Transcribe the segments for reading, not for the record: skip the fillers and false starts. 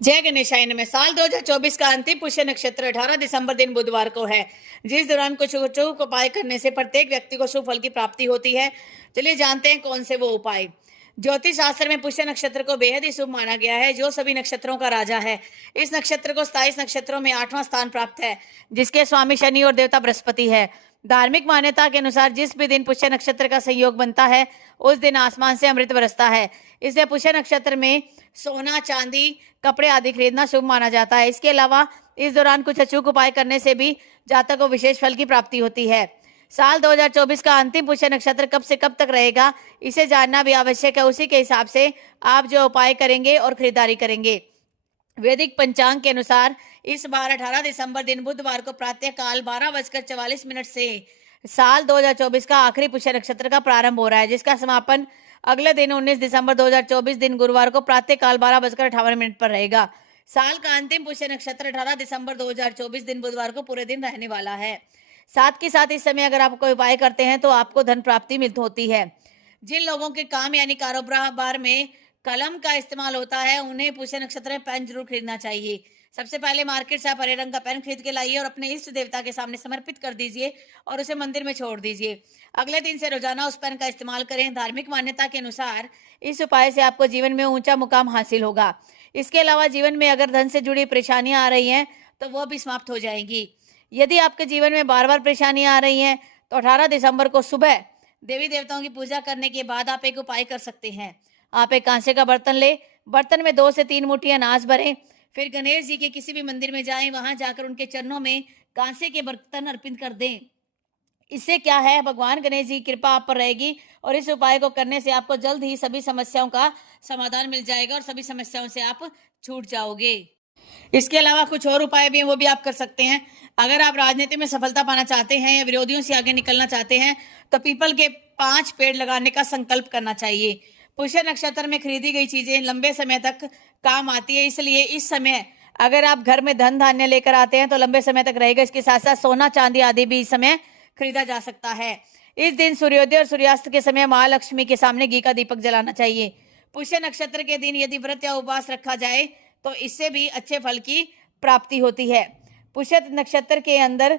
जय गणेशाय नमः। साल 2024 का अंतिम पुष्य नक्षत्र 18 दिसंबर दिन बुधवार को है, जिस दौरान कुछ शुभ उपाय करने से प्रत्येक व्यक्ति को शुभ फल की प्राप्ति होती है। चलिए जानते हैं कौन से वो उपाय। ज्योतिष शास्त्र में पुष्य नक्षत्र को बेहद ही शुभ माना गया है, जो सभी नक्षत्रों का राजा है। इस नक्षत्र को 27 नक्षत्रों में 8वां स्थान प्राप्त है, जिसके स्वामी शनि और देवता बृहस्पति है। धार्मिक मान्यता के अनुसार जिस भी दिन पुष्य नक्षत्र का संयोग बनता है, उस दिन आसमान से अमृत बरसता है। इसलिए पुष्य नक्षत्र में सोना, चांदी, कपड़े आदि खरीदना शुभ माना जाता है। इसके अलावा इस दौरान कुछ अचूक उपाय करने से भी जातक को विशेष फल की प्राप्ति होती है। साल 2024 का अंतिम पुष्य नक्षत्र कब से कब तक रहेगा, इसे जानना भी आवश्यक है। उसी के हिसाब से आप जो उपाय करेंगे और खरीदारी करेंगे। वैदिक पंचांग के अनुसार इस बार 18 दिसंबर दिन बुधवार को प्रातः काल 12:44 से साल 2024 का आखिरी पुष्य नक्षत्र का प्रारंभ हो रहा है, जिसका समापन अगले दिन 19 दिसंबर 2024 दिन गुरुवार को प्रातः काल 12:58 पर रहेगा। साल का अंतिम पुष्य नक्षत्र 18 दिसंबर 2024 दिन बुधवार को पूरे दिन रहने वाला है। साथ के साथ इस समय अगर आप कोई उपाय करते हैं तो आपको धन प्राप्ति मिल होती है। जिन लोगों के काम यानी कारोबार में कलम का इस्तेमाल होता है, उन्हें पुष्य नक्षत्र में पेन जरूर खरीदना चाहिए। सबसे पहले मार्केट से आप हरे रंग का पेन खरीद के लाइए और अपने इष्ट देवता के सामने समर्पित कर दीजिए और उसे मंदिर में छोड़ दीजिए। अगले दिन से रोजाना उस पेन का इस्तेमाल करें। धार्मिक मान्यता के अनुसार इस उपाय से आपको जीवन में ऊंचा मुकाम हासिल होगा। इसके अलावा जीवन में अगर धन से जुड़ी परेशानियां आ रही हैं तो वह भी समाप्त हो जाएंगी। यदि आपके जीवन में बार बार परेशानियां आ रही हैं तो 18 दिसंबर को सुबह देवी देवताओं की पूजा करने के बाद आप एक उपाय कर सकते हैं। आप एक कांसे का बर्तन ले, बर्तन में 2 से 3 मुट्ठी अनाज भरें, फिर गणेश जी के किसी भी मंदिर में जाएं, वहां जाकर उनके चरणों में कांसे के बर्तन अर्पित कर दें। इससे क्या है, भगवान गणेश जी की कृपा आप पर रहेगी और इस उपाय को करने से आपको जल्द ही सभी समस्याओं का समाधान मिल जाएगा और सभी समस्याओं से आप छूट जाओगे। इसके अलावा कुछ और उपाय भी हैं, वो भी आप कर सकते हैं। अगर आप राजनीति में सफलता पाना चाहते हैं या विरोधियों से आगे निकलना चाहते हैं तो पीपल के 5 पेड़ लगाने का संकल्प करना चाहिए। पुष्य नक्षत्र में खरीदी गई चीजें लंबे समय तक काम आती है, इसलिए इस समय अगर आप घर में धन धान्य लेकर आते हैं तो लंबे समय तक रहेगा। इसके साथ साथ सोना, चांदी आदि भी इस समय खरीदा जा सकता है। इस दिन सूर्योदय और सूर्यास्त के समय महालक्ष्मी के सामने घी का दीपक जलाना चाहिए। पुष्य नक्षत्र के दिन यदि व्रत या उपवास रखा जाए तो इससे भी अच्छे फल की प्राप्ति होती है। पुष्य नक्षत्र के अंदर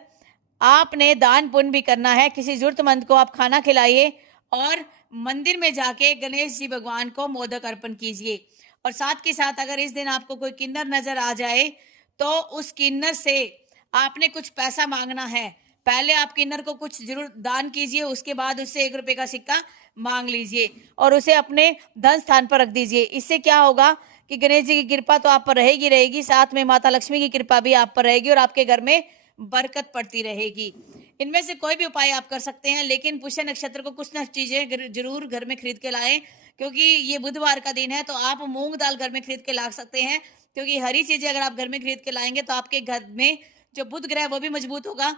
आपने दान पुण्य भी करना है। किसी जरूरतमंद को आप खाना खिलाइए और मंदिर में जाके गणेश जी भगवान को मोदक अर्पण कीजिए। और साथ के साथ अगर इस दिन आपको कोई किन्नर नजर आ जाए तो उस किन्नर से आपने कुछ पैसा मांगना है। पहले आप किन्नर को कुछ जरूर दान कीजिए, उसके बाद उससे 1 रुपए का सिक्का मांग लीजिए और उसे अपने धन स्थान पर रख दीजिए। इससे क्या होगा कि गणेश जी की कृपा तो आप पर रहेगी, साथ में माता लक्ष्मी की कृपा भी आप पर रहेगी और आपके घर में बरकत पड़ती रहेगी। इनमें से कोई भी उपाय आप कर सकते हैं, लेकिन पुष्य नक्षत्र को कुछ न चीजें जरूर घर में खरीद के लाएं, क्योंकि ये बुधवार का दिन है। तो आप मूंग दाल घर में खरीद के ला सकते हैं, क्योंकि हरी चीजें अगर आप घर में खरीद के लाएंगे तो आपके घर में जो बुध ग्रह वो भी मजबूत होगा,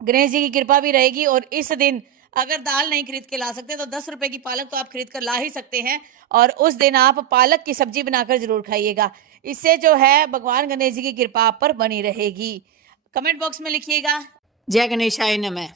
गणेश जी की कृपा भी रहेगी। और इस दिन अगर दाल नहीं खरीद के ला सकते तो 10 रुपए की पालक तो आप खरीद कर ला ही सकते हैं और उस दिन आप पालक की सब्जी बनाकर जरूर खाइएगा। इससे जो है भगवान गणेश जी की कृपा आप पर बनी रहेगी। कमेंट बॉक्स में लिखिएगा। जय गणेशाय नमः।